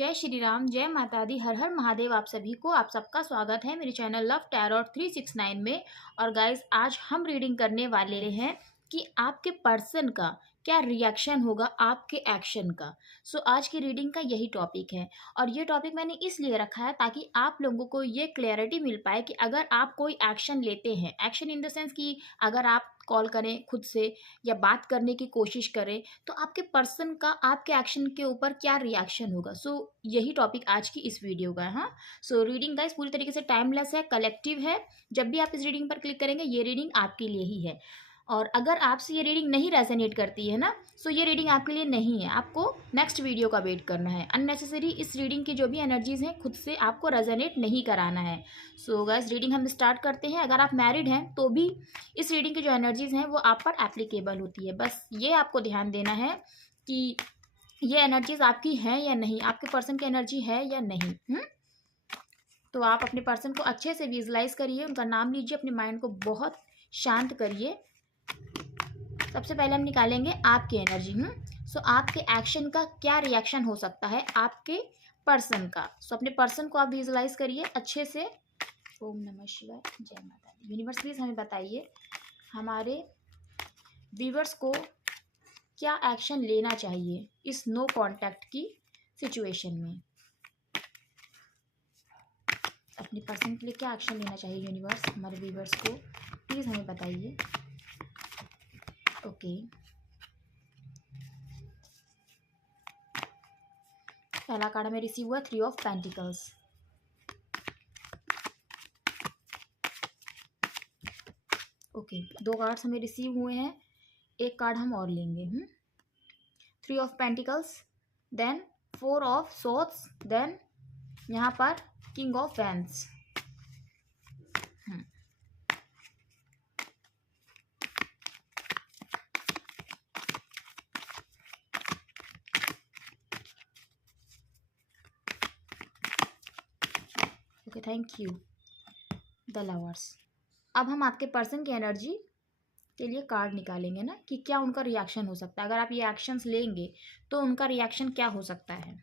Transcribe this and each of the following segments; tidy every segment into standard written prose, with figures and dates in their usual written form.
जय श्री राम, जय माता दी, हर हर महादेव। आप सभी को, आप सबका स्वागत है मेरे चैनल लव टैरोट 369 में। और गाइस, आज हम रीडिंग करने वाले हैं कि आपके पर्सन का क्या रिएक्शन होगा आपके एक्शन का। सो आज की रीडिंग का यही टॉपिक है। और ये टॉपिक मैंने इसलिए रखा है ताकि आप लोगों को ये क्लैरिटी मिल पाए कि अगर आप कोई एक्शन लेते हैं, एक्शन इन द सेंस कि अगर आप कॉल करें खुद से या बात करने की कोशिश करें, तो आपके पर्सन का आपके एक्शन के ऊपर क्या रिएक्शन होगा। सो यही टॉपिक आज की इस वीडियो का है। हाँ, सो रीडिंग गाइस पूरी तरीके से टाइमलेस है, कलेक्टिव है। जब भी आप इस रीडिंग पर क्लिक करेंगे, ये रीडिंग आपके लिए ही है। और अगर आपसे ये रीडिंग नहीं रेजोनेट करती है ना, सो ये रीडिंग आपके लिए नहीं है। आपको नेक्स्ट वीडियो का वेट करना है। अननेसेसरी इस रीडिंग की जो भी एनर्जीज हैं खुद से आपको रेजोनेट नहीं कराना है। सो गाइस, रीडिंग हम स्टार्ट करते हैं। अगर आप मैरिड हैं तो भी इस रीडिंग की जो एनर्जीज हैं वो आप पर एप्लीकेबल होती है। बस ये आपको ध्यान देना है कि ये एनर्जीज आपकी हैं या नहीं, आपके पर्सन की एनर्जी है या नहीं। तो आप अपने पर्सन को अच्छे से विजुलाइज करिए, उनका नाम लीजिए, अपने माइंड को बहुत शांत करिए। सबसे पहले हम निकालेंगे आपकी एनर्जी। सो आपके एक्शन का क्या रिएक्शन हो सकता है आपके पर्सन का। सो अपने पर्सन को आप विजुलाइज करिए अच्छे से। ओम नमः शिवाय, जय माता दी। यूनिवर्स प्लीज हमें बताइए हमारे व्यूवर्स को क्या एक्शन लेना चाहिए इस नो कांटेक्ट की सिचुएशन में। अपने पर्सन के लिए क्या एक्शन लेना चाहिए यूनिवर्स हमारे व्यूवर्स को, प्लीज हमें बताइए। ओके, पहला कार्ड हमें रिसीव हुआ 3 ऑफ पेंटिकल्स। ओके, 2 कार्ड्स हमें रिसीव हुए हैं, एक कार्ड हम और लेंगे। 3 of pentacles, then 4 of swords, then यहाँ पर king of wands. Okay, thank you the lovers. अब हम आपके पर्सन की एनर्जी के लिए कार्ड निकालेंगे ना कि क्या उनका रिएक्शन हो सकता है। अगर आप ये एक्शंस लेंगे तो उनका रिएक्शन क्या हो सकता है।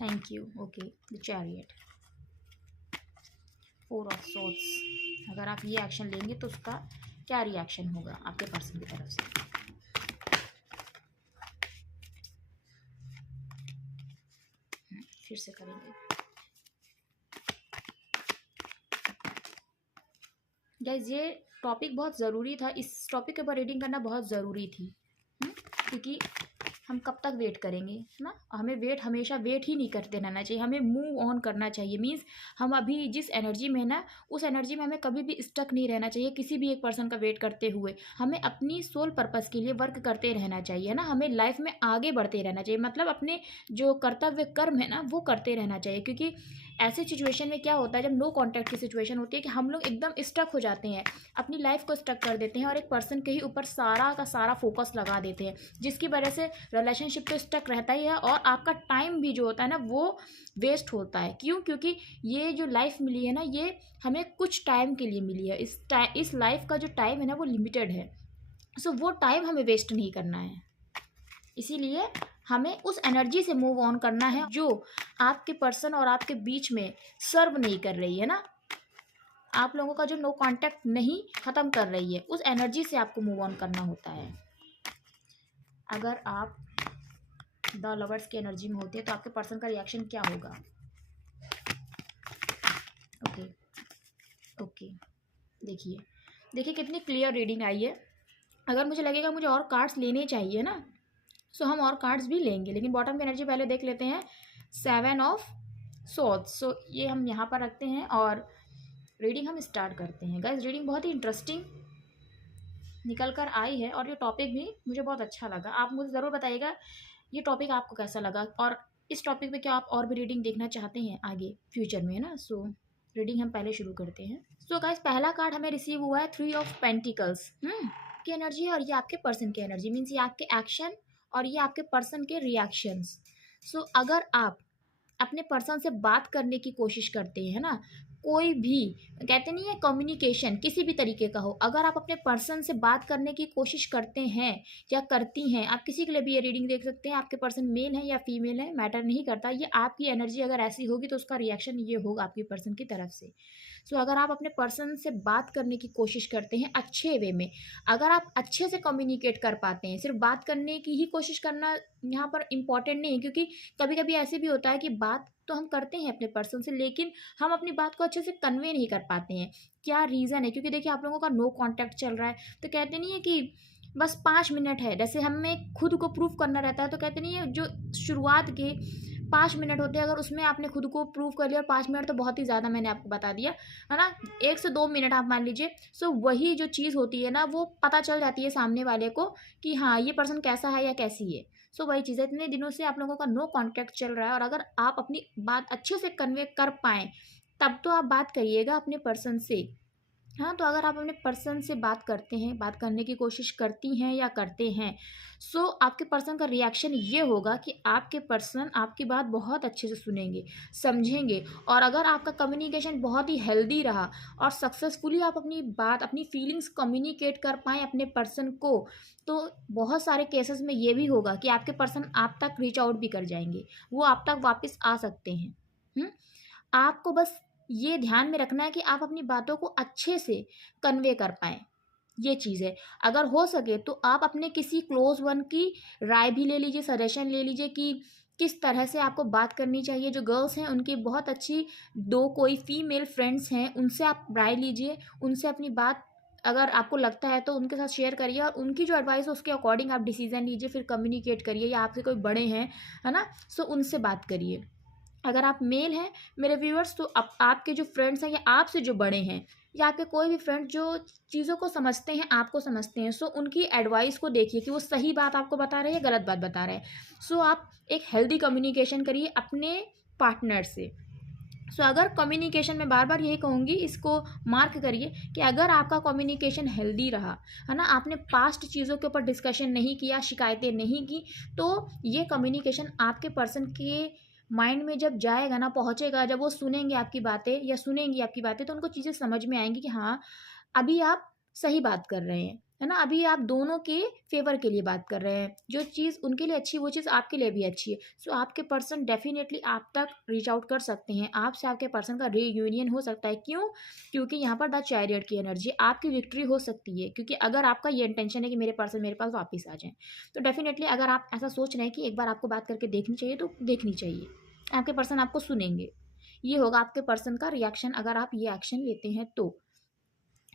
Thank you. Okay, the chariot, 4 of swords. अगर आप ये एक्शन लेंगे तो उसका क्या रिएक्शन होगा आपके पर्सन की तरफ से। फिर से करेंगे गाइज, ये टॉपिक बहुत ज़रूरी था। इस टॉपिक के ऊपर रीडिंग करना बहुत ज़रूरी थी। क्योंकि हम कब तक वेट करेंगे ना, हमें हमेशा वेट ही नहीं करते रहना चाहिए, हमें मूव ऑन करना चाहिए। मीन्स हम अभी जिस एनर्जी में है ना, उस एनर्जी में हमें कभी भी स्टक नहीं रहना चाहिए किसी भी एक पर्सन का वेट करते हुए। हमें अपनी सोल पर्पस के लिए वर्क करते रहना चाहिए ना, हमें लाइफ में आगे बढ़ते रहना चाहिए। मतलब अपने जो कर्तव्य कर्म है ना वो करते रहना चाहिए। क्योंकि ऐसे सिचुएशन में क्या होता है, जब नो कॉन्टैक्ट की सिचुएशन होती है कि हम लोग एकदम स्टक हो जाते हैं, अपनी लाइफ को स्टक कर देते हैं और एक पर्सन के ही ऊपर सारा का सारा फोकस लगा देते हैं, जिसकी वजह से रिलेशनशिप तो स्टक रहता ही है और आपका टाइम भी जो होता है ना वो वेस्ट होता है। क्यों? क्योंकि ये जो लाइफ मिली है ना, ये हमें कुछ टाइम के लिए मिली है। इस लाइफ का जो टाइम है ना वो लिमिटेड है। सो वो टाइम हमें वेस्ट नहीं करना है। इसीलिए हमें उस एनर्जी से मूव ऑन करना है जो आपके पर्सन और आपके बीच में सर्व नहीं कर रही है ना, आप लोगों का जो नो कांटेक्ट नहीं ख़त्म कर रही है, उस एनर्जी से आपको मूव ऑन करना होता है। अगर आप द लवर्स की एनर्जी में होते हैं तो आपके पर्सन का रिएक्शन क्या होगा। ओके ओके, देखिए कितनी क्लियर रीडिंग आई है। अगर मुझे लगेगा मुझे और कार्ड्स लेने चाहिए ना, सो हम और कार्ड्स भी लेंगे, लेकिन बॉटम की एनर्जी पहले देख लेते हैं। 7 ऑफ सोर्ड्स। सो ये हम यहाँ पर रखते हैं और रीडिंग हम स्टार्ट करते हैं। गाइस, रीडिंग बहुत ही इंटरेस्टिंग निकल कर आई है और ये टॉपिक भी मुझे बहुत अच्छा लगा। आप मुझे ज़रूर बताइएगा ये टॉपिक आपको कैसा लगा और इस टॉपिक पे क्या आप और भी रीडिंग देखना चाहते हैं आगे फ्यूचर में, है ना। सो रीडिंग हम पहले शुरू करते हैं। सो गाइस, पहला कार्ड हमें रिसीव हुआ है 3 ऑफ पेंटिकल्स की एनर्जी है और ये आपके पर्सन की एनर्जी। मीन्स ये आपके एक्शन और ये आपके पर्सन के रिएक्शंस। सो अगर आप अपने पर्सन से बात करने की कोशिश करते हैं ना, कोई भी कहते नहीं है कम्युनिकेशन किसी भी तरीके का हो, अगर आप अपने पर्सन से बात करने की कोशिश करते हैं या करती हैं, आप किसी के लिए भी ये रीडिंग देख सकते हैं, आपके पर्सन मेल है या फीमेल है मैटर नहीं करता, ये आपकी एनर्जी अगर ऐसी होगी तो उसका रिएक्शन ये होगा आपके पर्सन की तरफ से। सो अगर आप अपने पर्सन से बात करने की कोशिश करते हैं अच्छे वे में, अगर आप अच्छे से कम्युनिकेट कर पाते हैं, सिर्फ बात करने की ही कोशिश करना यहाँ पर इम्पॉर्टेंट नहीं है, क्योंकि कभी कभी ऐसे भी होता है कि बात तो हम करते हैं अपने पर्सन से, लेकिन हम अपनी बात को अच्छे से कन्वे नहीं कर पाते हैं। क्या रीज़न है? क्योंकि देखिए आप लोगों का नो कांटेक्ट चल रहा है, तो कहते नहीं है कि बस 5 मिनट है, जैसे हमें खुद को प्रूव करना रहता है, तो कहते नहीं है जो शुरुआत के 5 मिनट होते हैं, अगर उसमें आपने खुद को प्रूव कर लिया, और 5 मिनट तो बहुत ही ज़्यादा मैंने आपको बता दिया है ना, 1 से 2 मिनट आप मान लीजिए। सो वही जो चीज़ होती है ना, वो पता चल जाती है सामने वाले को कि हाँ ये पर्सन कैसा है या कैसी है। सो वही चीज़ है, इतने दिनों से आप लोगों का नो कांटेक्ट चल रहा है, और अगर आप अपनी बात अच्छे से कन्वे कर पाएँ तब तो आप बात करिएगा अपने पर्सन से। हाँ, तो अगर आप अपने पर्सन से बात करते हैं, बात करने की कोशिश करती हैं या करते हैं, सो आपके पर्सन का रिएक्शन ये होगा कि आपके पर्सन आपकी बात बहुत अच्छे से सुनेंगे, समझेंगे, और अगर आपका कम्युनिकेशन बहुत ही हेल्दी रहा और सक्सेसफुली आप अपनी बात, अपनी फीलिंग्स कम्युनिकेट कर पाएँ अपने पर्सन को, तो बहुत सारे केसेस में ये भी होगा कि आपके पर्सन आप तक रीच आउट भी कर जाएँगे, वो आप तक वापस आ सकते हैं। हुँ? आपको बस ये ध्यान में रखना है कि आप अपनी बातों को अच्छे से कन्वे कर पाएँ, ये चीज़ है। अगर हो सके तो आप अपने किसी क्लोज़ वन की राय भी ले लीजिए, सजेशन ले लीजिए कि किस तरह से आपको बात करनी चाहिए। जो गर्ल्स हैं उनकी बहुत अच्छी 2 कोई फीमेल फ्रेंड्स हैं, उनसे आप राय लीजिए, उनसे अपनी बात अगर आपको लगता है तो उनके साथ शेयर करिए, और उनकी जो एडवाइस है उसके अकॉर्डिंग आप डिसीज़न लीजिए, फिर कम्युनिकेट करिए, या आपसे कोई बड़े हैं, है ना? सो उनसे बात करिए। अगर आप मेल हैं मेरे व्यूअर्स, तो आपके जो फ्रेंड्स हैं या आपसे जो बड़े हैं, या आपके कोई भी फ्रेंड जो चीज़ों को समझते हैं, आपको समझते हैं, सो उनकी एडवाइस को देखिए कि वो सही बात आपको बता रहे हैं या गलत बात बता रहे हैं। सो आप एक हेल्दी कम्युनिकेशन करिए अपने पार्टनर से। सो अगर कम्युनिकेशन में बार बार यही कहूँगी, इसको मार्क करिए कि अगर आपका कम्युनिकेशन हेल्दी रहा, है ना, आपने पास्ट चीज़ों के ऊपर डिस्कशन नहीं किया, शिकायतें नहीं की, तो ये कम्युनिकेशन आपके पर्सन के माइंड में जब जाएगा ना, पहुँचेगा, जब वो सुनेंगे आपकी बातें या सुनेंगी आपकी बातें, तो उनको चीज़ें समझ में आएंगी कि हाँ अभी आप सही बात कर रहे हैं, है ना, अभी आप दोनों के फेवर के लिए बात कर रहे हैं, जो चीज़ उनके लिए अच्छी है वो चीज़ आपके लिए भी अच्छी है। सो आपके पर्सन डेफिनेटली आप तक रीच आउट कर सकते हैं, आपसे आपके पर्सन का रीयूनियन हो सकता है। क्यों? क्योंकि यहाँ पर द चैरियट की एनर्जी, आपकी विक्ट्री हो सकती है, क्योंकि अगर आपका ये इंटेंशन है कि मेरे पर्सन मेरे पास वापस आ जाए, तो डेफिनेटली अगर आप ऐसा सोच रहे हैं कि एक बार आपको बात करके देखनी चाहिए, तो देखनी चाहिए। आपके पर्सन आपको सुनेंगे, ये होगा आपके पर्सन का रिएक्शन अगर आप ये एक्शन लेते हैं तो।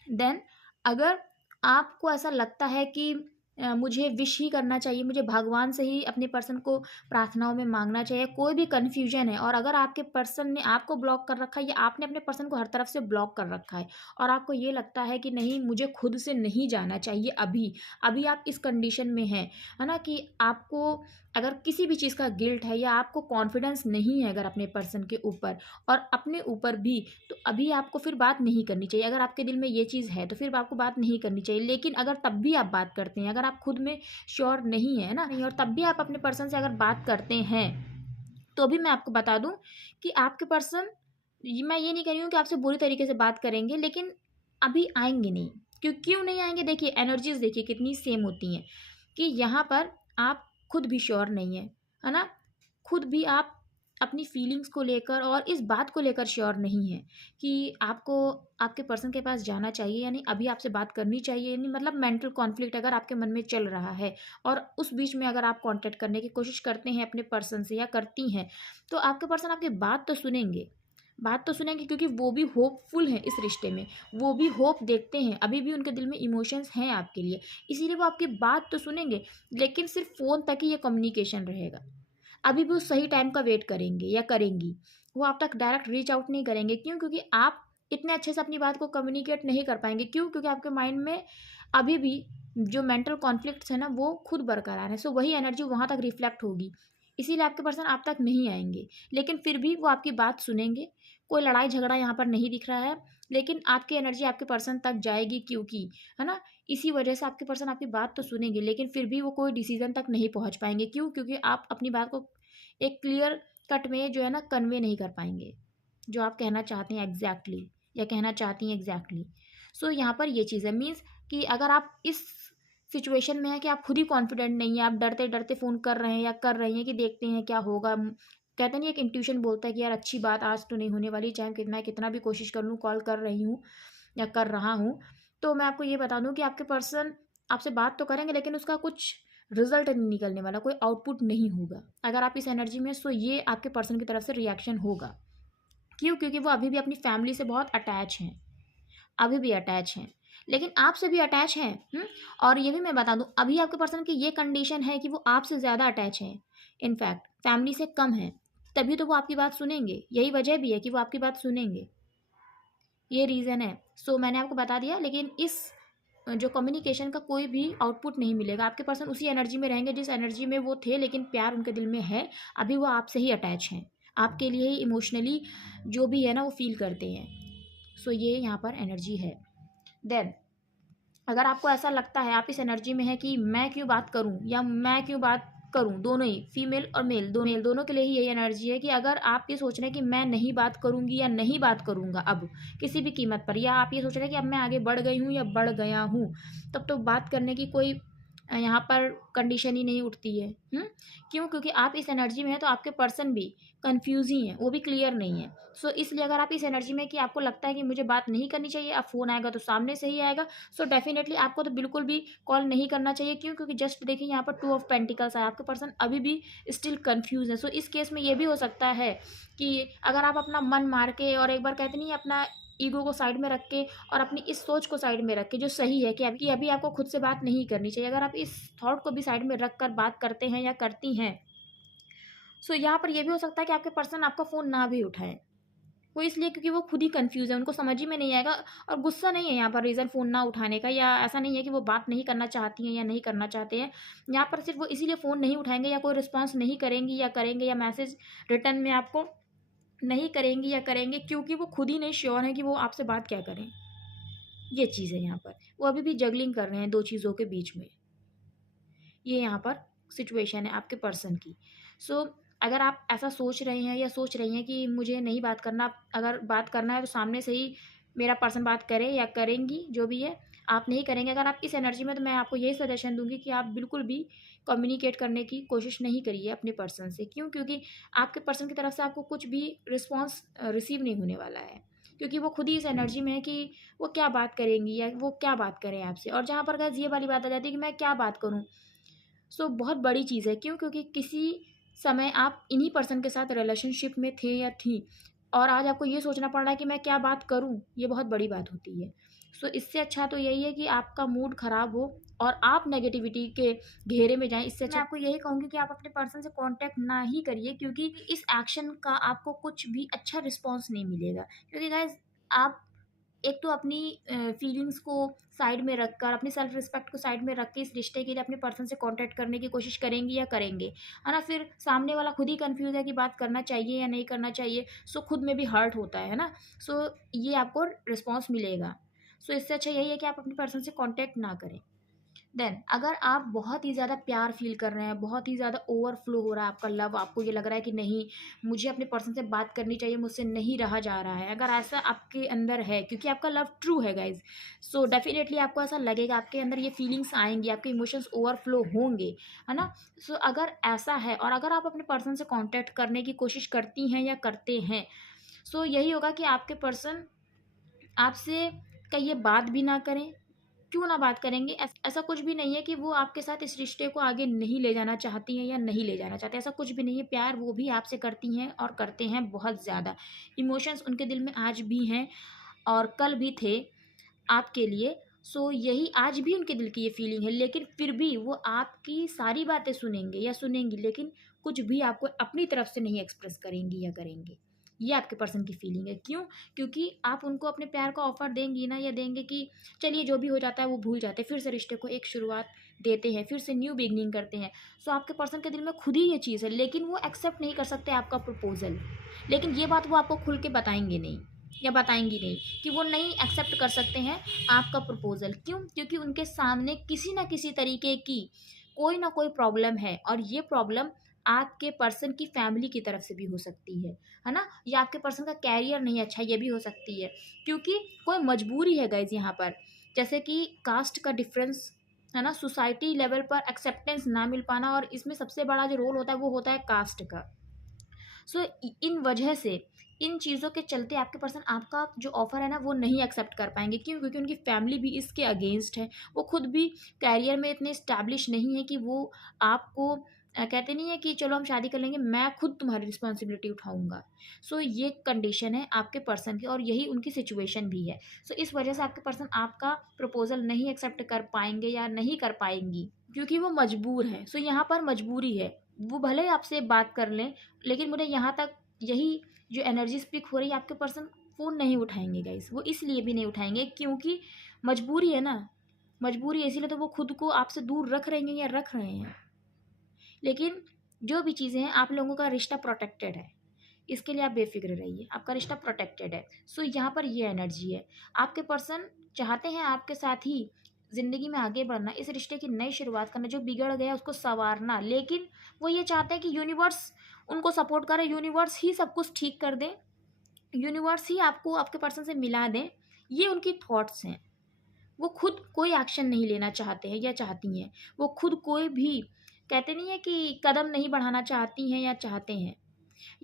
देन अगर आपको ऐसा लगता है कि मुझे विश ही करना चाहिए, मुझे भगवान से ही अपने पर्सन को प्रार्थनाओं में मांगना चाहिए, कोई भी कन्फ्यूजन है, और अगर आपके पर्सन ने आपको ब्लॉक कर रखा है या आपने अपने पर्सन को हर तरफ से ब्लॉक कर रखा है, और आपको ये लगता है कि नहीं मुझे खुद से नहीं जाना चाहिए, अभी अभी आप इस कंडीशन में हैं, है ना, कि आपको अगर किसी भी चीज़ का गिल्ट है या आपको कॉन्फिडेंस नहीं है अगर अपने पर्सन के ऊपर और अपने ऊपर भी, तो अभी आपको फिर बात नहीं करनी चाहिए। अगर आपके दिल में ये चीज़ है तो फिर आपको बात नहीं करनी चाहिए। लेकिन अगर तब भी आप बात करते हैं, अगर आप खुद में श्योर नहीं है ना, नहीं, और तब भी आप अपने पर्सन से अगर बात करते हैं, तो भी मैं आपको बता दूं कि आपके पर्सन, मैं ये नहीं कह रही हूँ कि आपसे बुरी तरीके से बात करेंगे, लेकिन अभी आएंगे नहीं। क्यों नहीं आएंगे? देखिए एनर्जीज देखिए कितनी सेम होती हैं, कि यहाँ पर आप खुद भी श्योर नहीं है ना, खुद भी आप अपनी फीलिंग्स को लेकर और इस बात को लेकर श्योर नहीं है कि आपको आपके पर्सन के पास जाना चाहिए या नहीं, अभी आपसे बात करनी चाहिए या नहीं, मतलब मेंटल कॉन्फ्लिक्ट अगर आपके मन में चल रहा है, और उस बीच में अगर आप कांटेक्ट करने की कोशिश करते हैं अपने पर्सन से या करती हैं, तो आपके पर्सन आपकी बात तो सुनेंगे, बात तो सुनेंगे, क्योंकि वो भी होपफुल हैं इस रिश्ते में, वो भी होप देखते हैं, अभी भी उनके दिल में इमोशंस हैं आपके लिए, इसीलिए वो आपकी बात तो सुनेंगे, लेकिन सिर्फ फ़ोन तक ही ये कम्युनिकेशन रहेगा। अभी भी उस सही टाइम का वेट करेंगे या करेंगी, वो आप तक डायरेक्ट रीच आउट नहीं करेंगे। क्यों? क्योंकि आप इतने अच्छे से अपनी बात को कम्युनिकेट नहीं कर पाएंगे। क्यों? क्योंकि आपके माइंड में अभी भी जो मेंटल कॉन्फ्लिक्ट्स है ना, वो खुद बरकरार है। सो वही एनर्जी वहाँ तक रिफ्लेक्ट होगी, इसीलिए आपके पर्सन आप तक नहीं आएंगे, लेकिन फिर भी वो आपकी बात सुनेंगे। कोई लड़ाई झगड़ा यहाँ पर नहीं दिख रहा है, लेकिन आपकी एनर्जी आपके पर्सन तक जाएगी, क्योंकि है ना, इसी वजह से आपके पर्सन आपकी बात तो सुनेंगे, लेकिन फिर भी वो कोई डिसीजन तक नहीं पहुंच पाएंगे। क्यों? क्योंकि आप अपनी बात को एक क्लियर कट में जो है ना कन्वे नहीं कर पाएंगे। जो आप कहना चाहते हैं एग्जैक्टली या कहना चाहती हैं एग्जैक्टली। सो यहाँ पर ये चीज़ है, मीन्स कि अगर आप इस सिचुएशन में है कि आप खुद ही कॉन्फिडेंट नहीं है, आप डरते डरते फ़ोन कर रहे हैं या कर रही हैं कि देखते हैं क्या होगा, कहते नहीं एक इंट्यूशन बोलता है कि यार अच्छी बात आज तो नहीं होने वाली, चाहे मैं कितना भी कोशिश कर लूँ, कॉल कर रही हूँ या कर रहा हूँ। तो मैं आपको ये बता दूँ कि आपके पर्सन आपसे बात तो करेंगे लेकिन उसका कुछ रिजल्ट नहीं निकलने वाला, कोई आउटपुट नहीं होगा अगर आप इस एनर्जी में। सो ये आपके पर्सन की तरफ से रिएक्शन होगा। क्यों? क्योंकि वो अभी भी अपनी फैमिली से बहुत अटैच हैं, अभी भी अटैच हैं, लेकिन आपसे भी अटैच हैं। और ये भी मैं बता दूं, अभी आपके पर्सन की ये कंडीशन है कि वो आपसे ज़्यादा अटैच हैं, इनफैक्ट फैमिली से कम है, तभी तो वो आपकी बात सुनेंगे। यही वजह भी है कि वो आपकी बात सुनेंगे, ये रीज़न है। सो मैंने आपको बता दिया, लेकिन इस जो कम्युनिकेशन का कोई भी आउटपुट नहीं मिलेगा। आपके पर्सन उसी एनर्जी में रहेंगे जिस एनर्जी में वो थे, लेकिन प्यार उनके दिल में है, अभी वो आपसे ही अटैच हैं, आपके लिए ही इमोशनली जो भी है ना वो फील करते हैं। सो ये यहाँ पर एनर्जी है। देन अगर आपको ऐसा लगता है, आप इस एनर्जी में है कि मैं क्यों बात करूं या मैं क्यों बात करूं, दोनों ही फीमेल और मेल दोनों के लिए ही यही एनर्जी है कि अगर आप ये सोच रहे हैं कि मैं नहीं बात करूंगी या नहीं बात करूंगा अब किसी भी कीमत पर, या आप ये सोच रहे हैं कि अब मैं आगे बढ़ गई हूँ या बढ़ गया हूँ, तब तो बात करने की कोई यहाँ पर कंडीशन ही नहीं उठती है। क्यों? क्योंकि आप इस एनर्जी में है तो आपके पर्सन भी कंफ्यूज ही हैं, वो भी क्लियर नहीं है। सो इसलिए अगर आप इस एनर्जी में कि आपको लगता है कि मुझे बात नहीं करनी चाहिए, अब फ़ोन आएगा तो सामने से ही आएगा, सो डेफिनेटली आपको तो बिल्कुल भी कॉल नहीं करना चाहिए। क्यों? क्योंकि जस्ट देखिए यहाँ पर 2 ऑफ पेंटिकल्स है, आपके पर्सन अभी भी स्टिल कंफ्यूज है। सो इस केस में ये भी हो सकता है कि अगर आप अपना मन मार के और एक बार कहते नहीं अपना ईगो को साइड में रख के और अपनी इस सोच को साइड में रख के जो सही है कि अभी आपको खुद से बात नहीं करनी चाहिए, अगर आप इस थॉट को भी साइड में रख कर बात करते हैं या करती हैं, सो यहाँ पर यह भी हो सकता है कि आपके पर्सन आपका फ़ोन ना भी उठाए। वो इसलिए क्योंकि वो खुद ही कंफ्यूज है, उनको समझ ही में नहीं आएगा। और गुस्सा नहीं है यहाँ पर रीज़न फ़ोन ना उठाने का, या ऐसा नहीं है कि वो बात नहीं करना चाहती हैं या नहीं करना चाहते हैं। यहाँ पर सिर्फ वो इसीलिए फ़ोन नहीं उठाएंगे या कोई रिस्पॉन्स नहीं करेंगी या करेंगे, या मैसेज रिटर्न में आपको नहीं करेंगी या करेंगे, क्योंकि वो खुद ही नहीं श्योर है कि वो आपसे बात क्या करें। ये चीज़ है यहाँ पर, वो अभी भी जगलिंग कर रहे हैं दो चीज़ों के बीच में। ये यहाँ पर सिचुएशन है आपके पर्सन की। सो अगर आप ऐसा सोच रहे हैं या सोच रही हैं कि मुझे नहीं बात करना, अगर बात करना है तो सामने से ही मेरा पर्सन बात करे या करेंगी, जो भी है, आप नहीं करेंगे अगर आप इस एनर्जी में, तो मैं आपको यही सजेशन दूंगी कि आप बिल्कुल भी कम्युनिकेट करने की कोशिश नहीं करिए अपने पर्सन से। क्यों? क्योंकि आपके पर्सन की तरफ से आपको कुछ भी रिस्पॉन्स रिसीव नहीं होने वाला है, क्योंकि वो खुद ही इस एनर्जी में है कि वो क्या बात करेंगी या वो क्या बात करें आपसे। और जहाँ पर गाइस ये वाली बात आ जाती है कि मैं क्या बात करूँ, सो बहुत बड़ी चीज़ है। क्यों? क्योंकि किसी समय आप इन्हीं पर्सन के साथ रिलेशनशिप में थे या थी, और आज आपको ये सोचना पड़ रहा है कि मैं क्या बात करूं, ये बहुत बड़ी बात होती है। सो इससे अच्छा तो यही है कि आपका मूड ख़राब हो और आप नेगेटिविटी के घेरे में जाएं। इससे अच्छा मैं आपको यही कहूँगी कि आप अपने पर्सन से कांटेक्ट ना ही करिए, क्योंकि इस एक्शन का आपको कुछ भी अच्छा रिस्पॉन्स नहीं मिलेगा। क्योंकि गाइज आप एक तो अपनी फीलिंग्स को साइड में रखकर, अपनी सेल्फ रिस्पेक्ट को साइड में रख के इस रिश्ते के लिए अपने पर्सन से कांटेक्ट करने की कोशिश करेंगी या करेंगे, है ना। फिर सामने वाला खुद ही कंफ्यूज है कि बात करना चाहिए या नहीं करना चाहिए, सो खुद में भी हर्ट होता है ना। सो ये आपको रिस्पॉन्स मिलेगा। सो इससे अच्छा यही है कि आप अपने पर्सन से कांटेक्ट ना करें। देन अगर आप बहुत ही ज़्यादा प्यार फील कर रहे हैं, बहुत ही ज़्यादा ओवरफ्लो हो रहा है आपका लव, आपको ये लग रहा है कि नहीं मुझे अपने पर्सन से बात करनी चाहिए, मुझसे नहीं रहा जा रहा है, अगर ऐसा आपके अंदर है, क्योंकि आपका लव ट्रू है गाइज, सो डेफिनेटली आपको ऐसा लगेगा, आपके अंदर ये फीलिंग्स आएंगी, आपके इमोशंस ओवरफ्लो होंगे, है ना। सो अगर ऐसा है और अगर आप अपने पर्सन से कॉन्टैक्ट करने की कोशिश करती हैं या करते हैं, सो यही होगा कि आपके पर्सन आपसे कहीं ये बात भी ना करें। क्यों ना बात करेंगे? ऐसा कुछ भी नहीं है कि वो आपके साथ इस रिश्ते को आगे नहीं ले जाना चाहती हैं या नहीं ले जाना चाहते, ऐसा कुछ भी नहीं है। प्यार वो भी आपसे करती हैं और करते हैं बहुत ज़्यादा। इमोशंस उनके दिल में आज भी हैं और कल भी थे आपके लिए। सो यही आज भी उनके दिल की ये फीलिंग है, लेकिन फिर भी वो आपकी सारी बातें सुनेंगे या सुनेंगी, लेकिन कुछ भी आपको अपनी तरफ से नहीं एक्सप्रेस करेंगी या करेंगे। ये आपके पर्सन की फीलिंग है। क्यों? क्योंकि आप उनको अपने प्यार का ऑफर देंगी ना, या देंगे कि चलिए जो भी हो जाता है वो भूल जाते हैं, फिर से रिश्ते को एक शुरुआत देते हैं, फिर से न्यू बिगनिंग करते हैं। सो आपके पर्सन के दिल में खुद ही ये चीज़ है, लेकिन वो एक्सेप्ट नहीं कर सकते आपका प्रपोजल। लेकिन ये बात वो आपको खुल के बताएंगे नहीं या बताएंगी नहीं, कि वो नहीं एक्सेप्ट कर सकते हैं आपका प्रपोजल। क्यों? क्योंकि उनके सामने किसी ना किसी तरीके की कोई ना कोई प्रॉब्लम है, और ये प्रॉब्लम आपके पर्सन की फैमिली की तरफ से भी हो सकती है ना, या आपके पर्सन का कैरियर नहीं अच्छा, ये भी हो सकती है, क्योंकि कोई मजबूरी है गाइज यहाँ पर। जैसे कि कास्ट का डिफरेंस है ना, सोसाइटी लेवल पर एक्सेप्टेंस ना मिल पाना, और इसमें सबसे बड़ा जो रोल होता है वो होता है कास्ट का। सो इन वजह से, इन चीज़ों के चलते आपके पर्सन आपका जो ऑफ़र है ना वो नहीं एक्सेप्ट कर पाएंगे। क्यों? क्योंकि उनकी फैमिली भी इसके अगेंस्ट है। वो खुद भी कैरियर में इतने इस्टेब्लिश नहीं है कि वो आपको कहते नहीं है कि चलो हम शादी कर लेंगे, मैं खुद तुम्हारी रिस्पॉन्सिबिलिटी उठाऊंगा। सो ये कंडीशन है आपके पर्सन की, और यही उनकी सिचुएशन भी है। सो इस वजह से आपके पर्सन आपका प्रपोजल नहीं एक्सेप्ट कर पाएंगे या नहीं कर पाएंगी, क्योंकि वो मजबूर है। सो यहाँ पर मजबूरी है, वो भले ही आपसे बात कर लें, लेकिन मुझे यहाँ तक यही जो एनर्जी स्पीक हो रही है, आपके पर्सन फ़ोन नहीं उठाएंगे गाइस। वो इसलिए भी नहीं उठाएंगे क्योंकि मजबूरी है ना, मजबूरी है, इसीलिए तो वो खुद को आपसे दूर रख रहे हैं या रख रहे हैं। लेकिन जो भी चीज़ें हैं, आप लोगों का रिश्ता प्रोटेक्टेड है, इसके लिए आप बेफिक्र रहिए, आपका रिश्ता प्रोटेक्टेड है। सो यहाँ पर ये एनर्जी है, आपके पर्सन चाहते हैं आपके साथ ही ज़िंदगी में आगे बढ़ना, इस रिश्ते की नई शुरुआत करना, जो बिगड़ गया उसको संवारना। लेकिन वो ये चाहते हैं कि यूनिवर्स उनको सपोर्ट करे, यूनिवर्स ही सब कुछ ठीक कर दे, यूनिवर्स ही आपको आपके पर्सन से मिला दें। ये उनकी थॉट्स हैं। वो खुद कोई एक्शन नहीं लेना चाहते हैं या चाहती हैं। वो खुद कोई भी कहते नहीं है कि कदम नहीं बढ़ाना चाहती हैं या चाहते हैं।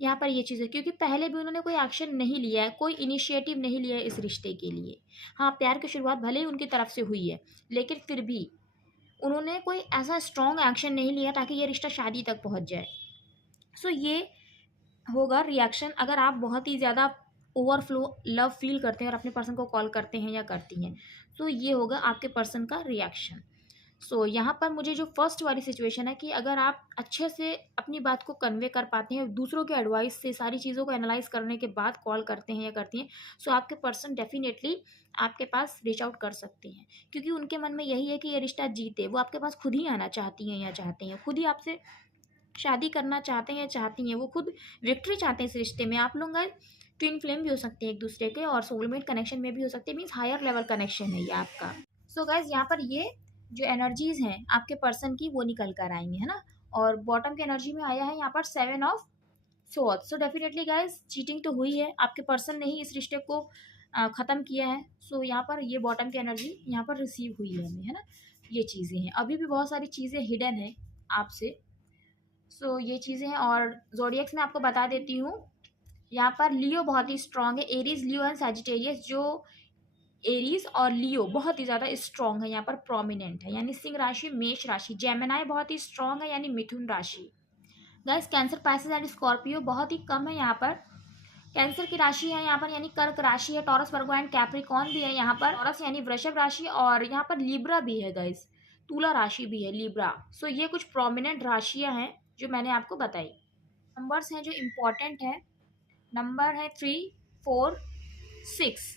यहाँ पर ये चीज़ है, क्योंकि पहले भी उन्होंने कोई एक्शन नहीं लिया है, कोई इनिशिएटिव नहीं लिया है इस रिश्ते के लिए। हाँ, प्यार की शुरुआत भले ही उनकी तरफ से हुई है, लेकिन फिर भी उन्होंने कोई ऐसा स्ट्रॉन्ग एक्शन नहीं लिया ताकि ये रिश्ता शादी तक पहुँच जाए। सो ये होगा रिएक्शन, अगर आप बहुत ही ज़्यादा ओवरफ्लो लव फील करते हैं और अपने पर्सन को कॉल करते हैं या करती हैं, तो ये होगा आपके पर्सन का रिएक्शन। सो यहाँ पर मुझे जो फर्स्ट वाली सिचुएशन है कि अगर आप अच्छे से अपनी बात को कन्वे कर पाते हैं, दूसरों के एडवाइस से सारी चीज़ों को एनालाइज करने के बाद कॉल करते हैं या करती हैं, सो आपके पर्सन डेफिनेटली आपके पास रीच आउट कर सकते हैं, क्योंकि उनके मन में यही है कि ये रिश्ता जीते। वो आपके पास खुद ही आना चाहती हैं या चाहते हैं, खुद ही आपसे शादी करना चाहते हैं या चाहती हैं, वो खुद विक्ट्री चाहते हैं इस रिश्ते में। आप लोग ट्विन फ्लेम भी हो सकते हैं एक दूसरे के, और सोलमेट कनेक्शन में भी हो सकते हैं, मीन्स हायर लेवल कनेक्शन है ये आपका। सो गाइज यहाँ पर ये जो एनर्जीज हैं आपके पर्सन की वो निकल कर आएंगे, है ना। और बॉटम की एनर्जी में आया है यहाँ पर 7 of swords. So definitely guys cheating तो हुई है, आपके पर्सन ने ही इस रिश्ते को ख़त्म किया है। सो यहाँ पर ये बॉटम की एनर्जी यहाँ पर रिसीव हुई है हमें, है ना। ये चीज़ें हैं, अभी भी बहुत सारी चीज़ें हिडन है आपसे। सो ये चीज़ें हैं, और ज़ोडिएक्स में आपको बता देती हूँ, यहाँ पर लियो बहुत ही स्ट्रांग है, एरीज, लियो एंड सैजिटेरियस। जो एरीज और लियो बहुत ही ज़्यादा स्ट्रांग है, यहाँ पर प्रोमिनेंट है, यानी सिंह राशि, मेष राशि। जेमिनाई बहुत ही स्ट्रांग है, यानी मिथुन राशि। Guys cancer, Pisces and Scorpio बहुत ही कम है यहाँ पर। कैंसर की राशि है यहाँ पर, यानी कर्क राशि है। टॉरस, वर्गो एंड कैप्रिकॉन भी है यहाँ पर। टॉरस यानी वृषभ राशि, और यहाँ पर लिब्रा भी है गाइस, तुला राशि भी है, लिब्रा। सो ये कुछ प्रोमिनेंट राशियाँ हैं जो मैंने आपको बताई। नंबर्स हैं जो इम्पोर्टेंट है, नंबर है 3, 4, 6।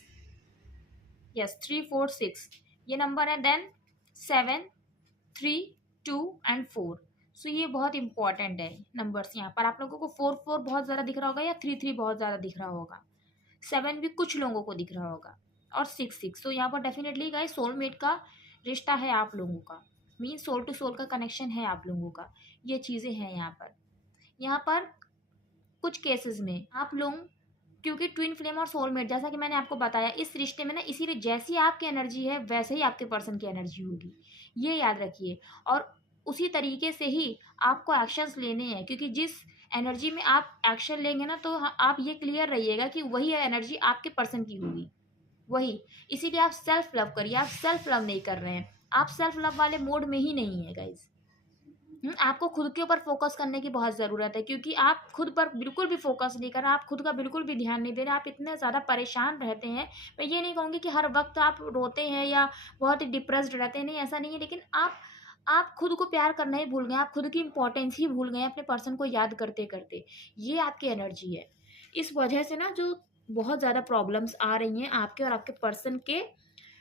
यस, 3, 4, 6 ये नंबर है। Then 7, 3, 2 and 4। सो ये बहुत इंपॉर्टेंट है नंबर्स। यहाँ पर आप लोगों को 4, 4 बहुत ज़्यादा दिख रहा होगा, या 3, 3 बहुत ज़्यादा दिख रहा होगा, 7 भी कुछ लोगों को दिख रहा होगा, और 6, 6। सो यहाँ पर डेफिनेटली गाइस सोलमेट का रिश्ता है आप लोगों का, मीन सोल टू सोल का कनेक्शन है आप लोगों का। ये चीज़ें हैं यहाँ पर। यहाँ पर कुछ केसेस में आप लोग, क्योंकि ट्विन फ्लेम और सोलमेट, जैसा कि मैंने आपको बताया इस रिश्ते में ना, इसीलिए जैसी आपकी एनर्जी है वैसे ही आपके पर्सन की एनर्जी होगी, ये याद रखिए। और उसी तरीके से ही आपको एक्शंस लेने हैं, क्योंकि जिस एनर्जी में आप एक्शन लेंगे ना, तो आप ये क्लियर रहिएगा कि वही एनर्जी आपके पर्सन की होगी, वही। इसीलिए आप सेल्फ लव करिए। आप सेल्फ लव नहीं कर रहे हैं, आप सेल्फ लव वाले मोड में ही नहीं है गाइज। आपको खुद के ऊपर फोकस करने की बहुत ज़रूरत है, क्योंकि आप खुद पर बिल्कुल भी फोकस नहीं कर रहे, आप खुद का बिल्कुल भी ध्यान नहीं दे रहे, आप इतने ज़्यादा परेशान रहते हैं। मैं ये नहीं कहूँगी कि हर वक्त आप रोते हैं या बहुत ही डिप्रेस्ड रहते हैं, नहीं, ऐसा नहीं है। लेकिन आप खुद को प्यार करना ही भूल गए, आप खुद की इंपॉर्टेंस ही भूल गए अपने पर्सन को याद करते करते। ये आपकी एनर्जी है। इस वजह से ना जो बहुत ज़्यादा प्रॉब्लम्स आ रही हैं आपके और आपके पर्सन के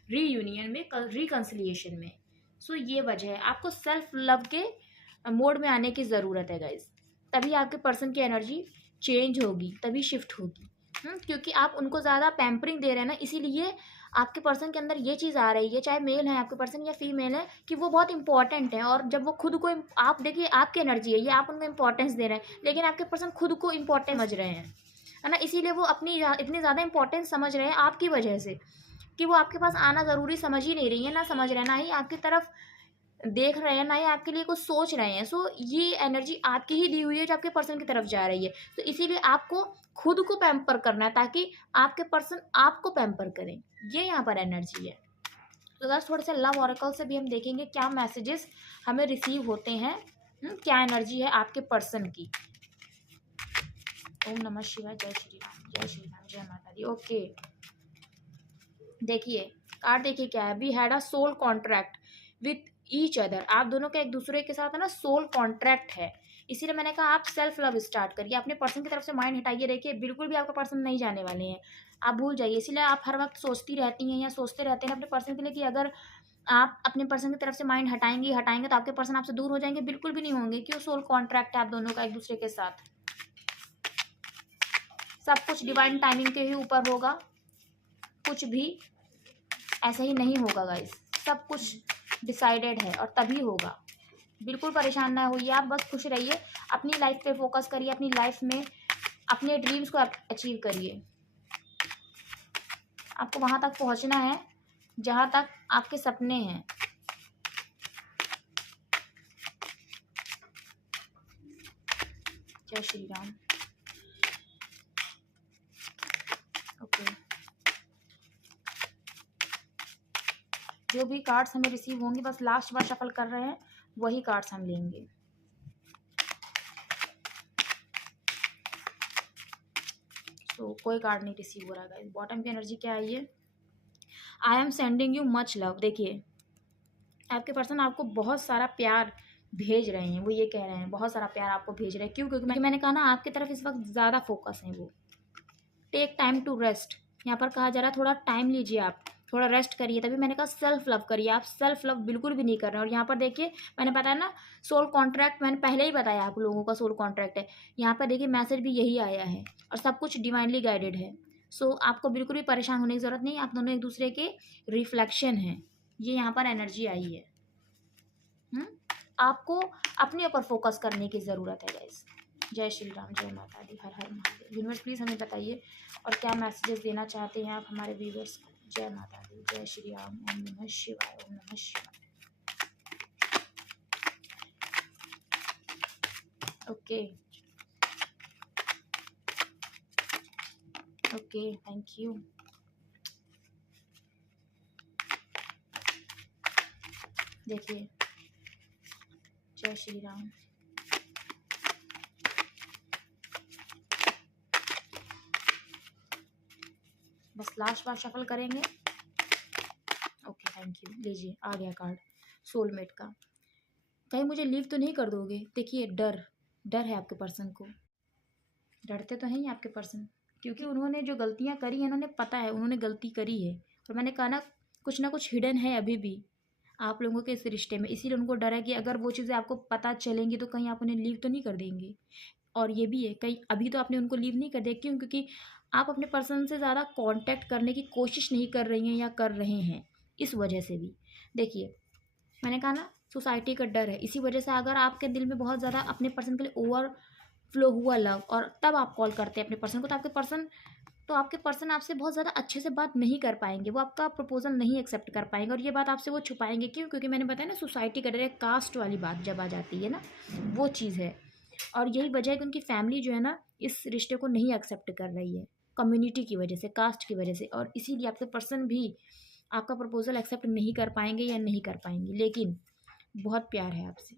रीयूनियन में, रिकन्सिलिएशन में। सो ये वजह है, आपको सेल्फ लव के मोड में आने की ज़रूरत है गाइज, तभी आपके पर्सन की एनर्जी चेंज होगी, तभी शिफ्ट होगी। क्योंकि आप उनको ज़्यादा पैम्परिंग दे रहे हैं ना, इसीलिए आपके पर्सन के अंदर ये चीज़ आ रही है, चाहे मेल है आपके पर्सन या फीमेल है, कि वो बहुत इंपॉर्टेंट है। और जब वो खुद को आप देखिए, आपकी एनर्जी है ये, आप उनको इंपॉर्टेंस दे रहे हैं, लेकिन आपके पर्सन खुद को इंपॉर्टेंट समझ रहे हैं, है ना। इसीलिए वो अपनी इतनी ज़्यादा इंपॉर्टेंस समझ रहे हैं आपकी वजह से, कि वो आपके पास आना ज़रूरी समझ ही नहीं रही है, ना समझ रहे हैं, ना ही आपकी तरफ देख रहे हैं, ना ही आपके लिए कुछ सोच रहे हैं। सो ये एनर्जी आपकी ही दी हुई है जो आपके पर्सन की तरफ जा रही है। तो इसीलिए आपको खुद को पैम्पर करना है, ताकि आपके पर्सन आपको पैम्पर करें। ये यहाँ पर एनर्जी है। तो बस थोड़े से लव ऑरेकल से भी हम देखेंगे क्या मैसेजेस हमें रिसीव होते हैं, क्या एनर्जी है आपके पर्सन की। ओम नमः शिवाय, जय श्री राम, जय श्री राम, जय माता दी। ओके, देखिए कार्ड देखिए क्या है। We had a soul contract with each other. आप दोनों का एक दूसरे के साथ है ना सोल कॉन्ट्रैक्ट है। इसीलिए मैंने कहा आप सेल्फ लव स्टार्ट करिए, अपने पर्सन की तरफ से माइंड हटाइए। देखिए बिल्कुल भी आपका पर्सन नहीं जाने वाले हैं, आप भूल जाइए। इसीलिए आप हर वक्त सोचती रहती हैं या सोचते रहते हैं अपने पर्सन के लिए, कि अगर आप अपने पर्सन की तरफ से माइंड हटाएंगे तो आपके पर्सन आपसे दूर हो जाएंगे। बिल्कुल भी नहीं होंगे, क्यों? सोल कॉन्ट्रैक्ट है आप दोनों का एक दूसरे के साथ। सब कुछ डिवाइन टाइमिंग के ही ऊपर होगा, कुछ भी ऐसा ही नहीं होगा गाइस। सब कुछ डिसाइडेड है और तभी होगा। बिल्कुल परेशान ना होइए आप, बस खुश रहिए, अपनी लाइफ पे फोकस करिए, अपनी लाइफ में अपने ड्रीम्स को अचीव करिए। आपको वहां तक पहुंचना है जहां तक आपके सपने हैं। जय श्री राम। ओके, जो भी कार्ड्स हमें रिसीव होंगे, बस लास्ट बार शफल कर रहे हैं, वही कार्ड्स हम लेंगे। तो कोई कार्ड नहीं रिसीव हो रहा है। बॉटम की एनर्जी क्या है ये? I am sending you much love. देखिए आपके पर्सन आपको बहुत सारा प्यार भेज रहे हैं। वो ये कह रहे हैं बहुत सारा प्यार आपको भेज रहे हैं। क्यों? क्योंकि मैंने कहा ना, आपकी तरफ इस वक्त ज़्यादा फोकस है वो। टेक टाइम टू रेस्ट, यहाँ पर कहा जा रहा है थोड़ा टाइम लीजिए, आप थोड़ा रेस्ट करिए। तभी मैंने कहा सेल्फ लव करिए। आप सेल्फ लव बिल्कुल भी नहीं कर रहे हैं। और यहाँ पर देखिए मैंने बताया ना सोल कॉन्ट्रैक्ट, मैंने पहले ही बताया आप लोगों का सोल कॉन्ट्रैक्ट है। यहाँ पर देखिए मैसेज भी यही आया है और सब कुछ डिवाइनली गाइडेड है। सो आपको बिल्कुल भी परेशान होने की ज़रूरत नहीं। आप दोनों एक दूसरे के रिफ्लेक्शन हैं, ये यहाँ पर एनर्जी आई है। आपको अपने ऊपर फोकस करने की ज़रूरत है गाइस। जय श्री राम, जय माता दी, हर हर महादेव। यूनिवर्स प्लीज़ हमें बताइए और क्या मैसेजेस देना चाहते हैं आप हमारे व्यूअर्स को। जय माता दी, जय श्री राम, ओम नमः शिवाय, ओम नमः शिवाय। Okay okay, thank you. देखिए जय श्री राम। बस लास्ट बार शफल करेंगे। Okay thank you. लीजिए आ गया कार्ड सोलमेट का। कहीं मुझे लीव तो नहीं कर दोगे? देखिए डर है आपके पर्सन को। डरते तो हैं ही आपके पर्सन, क्योंकि उन्होंने जो गलतियां करी हैं, उन्होंने पता है उन्होंने गलती करी है। और मैंने कहा ना कुछ हिडन है अभी भी आप लोगों के इस रिश्ते में। इसीलिए उनको डर है कि अगर वो चीज़ें आपको पता चलेंगी तो कहीं आप उन्हें लीव तो नहीं कर देंगे। और ये भी है कहीं अभी तो आपने उनको लीव नहीं कर दिया। क्यों? क्योंकि आप अपने पर्सन से ज़्यादा कांटेक्ट करने की कोशिश नहीं कर रही हैं या कर रहे हैं, इस वजह से भी। देखिए मैंने कहा ना सोसाइटी का डर है। इसी वजह से अगर आपके दिल में बहुत ज़्यादा अपने पर्सन के लिए ओवर फ्लो हुआ लव, और तब आप कॉल करते हैं अपने पर्सन को, तो आपके पर्सन आपसे बहुत ज़्यादा अच्छे से बात नहीं कर पाएंगे। वो आपका प्रपोजल नहीं एक्सेप्ट कर पाएंगे और ये बात आपसे वो छुपाएंगे। क्यों? क्योंकि मैंने बताया ना सोसाइटी का डर है। कास्ट वाली बात जब आ जाती है ना, वो चीज़ है। और यही वजह है कि उनकी फैमिली जो है ना इस रिश्ते को नहीं एक्सेप्ट कर रही है, कम्युनिटी की वजह से, कास्ट की वजह से। और इसीलिए आपके पर्सन भी आपका प्रपोजल एक्सेप्ट नहीं कर पाएंगे या नहीं कर पाएंगे। लेकिन बहुत प्यार है आपसे,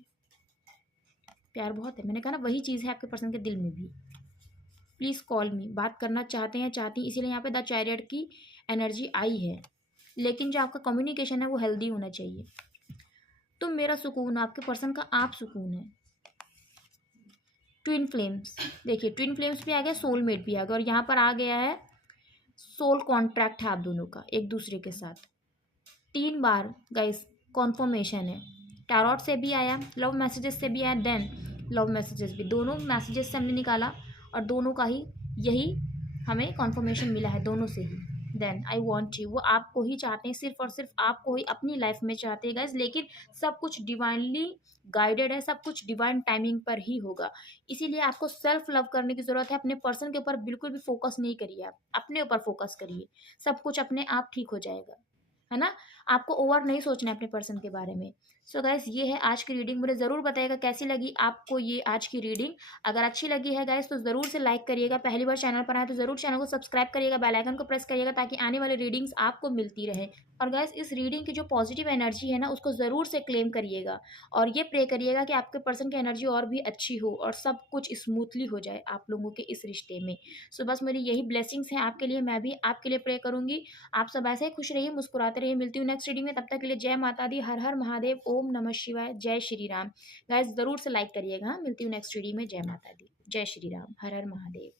प्यार बहुत है। मैंने कहा ना वही चीज़ है आपके पर्सन के दिल में भी। प्लीज़ कॉल मी, बात करना चाहते हैं, चाहती, इसीलिए यहाँ पे द चैरियट की एनर्जी आई है। लेकिन जो आपका कम्युनिकेशन है वो हेल्दी होना चाहिए। तो मेरा सुकून, आपके पर्सन का आप सुकून है। ट्विन फ्लेम्स, देखिए ट्विन फ्लेम्स भी आ गया, सोलमेट भी आ गया, और यहाँ पर आ गया है सोल कॉन्ट्रैक्ट है आप दोनों का एक दूसरे के साथ। 3 बार गाइस कॉन्फर्मेशन है। टैरोट से भी आया, लव मैसेजेस से भी आया, देन लव मैसेजेस भी। दोनों मैसेजेस से हमने निकाला और दोनों का ही यही हमें कॉन्फर्मेशन मिला है, दोनों से ही। देन आई वांट यू, वो आपको ही चाहते हैं, सिर्फ और सिर्फ आपको ही अपनी लाइफ में चाहते हैं गाइस। लेकिन सब कुछ डिवाइनली गाइडेड है, सब कुछ डिवाइन टाइमिंग पर ही होगा। इसीलिए आपको सेल्फ लव करने की जरूरत है। अपने पर्सन के ऊपर बिल्कुल भी फोकस नहीं करिए, आप अपने ऊपर फोकस करिए, सब कुछ अपने आप ठीक हो जाएगा, है ना। आपको ओवर नहीं सोचना है अपने पर्सन के बारे में। सो गाइस, ये है आज की रीडिंग। मुझे ज़रूर बताइएगा कैसी लगी आपको ये आज की रीडिंग। अगर अच्छी लगी है गाइस तो ज़रूर से लाइक करिएगा, पहली बार चैनल पर आए तो ज़रूर चैनल को सब्सक्राइब करिएगा, बेल आइकन को प्रेस करिएगा ताकि आने वाली रीडिंग्स आपको मिलती रहे। और गाइस, इस रीडिंग की जो पॉजिटिव एनर्जी है ना, उसको ज़रूर से क्लेम करिएगा और ये प्रे करिएगा कि आपके पर्सन की एनर्जी और भी अच्छी हो और सब कुछ स्मूथली हो जाए आप लोगों के इस रिश्ते में। सो बस मेरी यही ब्लेसिंग्स हैं आपके लिए, मैं भी आपके लिए प्रे करूंगी। आप सब ऐसे ही खुश रहिए, मुस्कुराते रहिए। मिलती हूँ नेक्स्ट रीडिंग में, तब तक के लिए जय माता दी, हर हर महादेव, ओम नमः शिवाय, जय श्री राम। गाइस ज़रूर से लाइक करिएगा। हाँ, मिलती हूँ नेक्स्ट रीडिंग में। जय माता दी, जय श्री राम, हर हर महादेव।